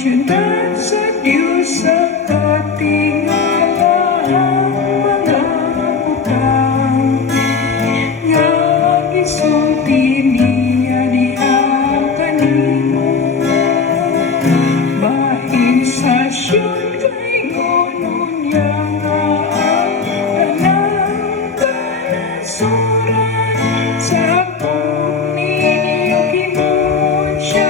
syudad sa Diyos sa katingala ang mga butang nga gisulti niya diha kanimo bahin sa siyod kay ngunon niya nga ang tanang kanasuran sa akong ninyo kimon siya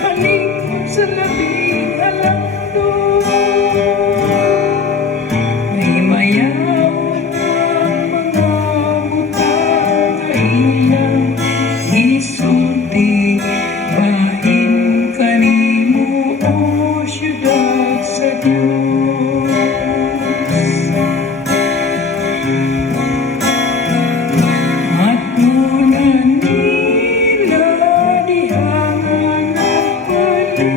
halingkod sa labing halando may mayaw ang mga butang na ilang isulti bahin kanimo o syudad sa Diyos. At munan nila diha nga napalista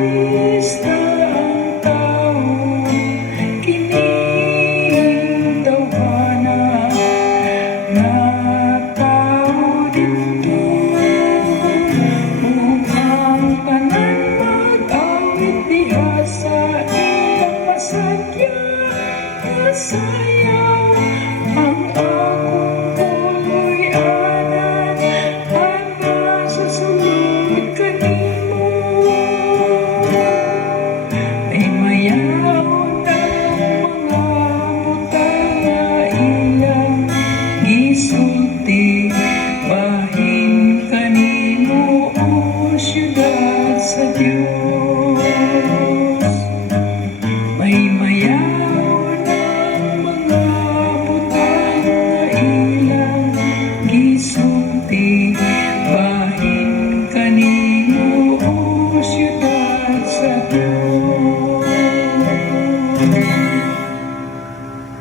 ang tao kining tawhana nga tao dito ug ang tanan mag-awit diha sa iyang masakyan.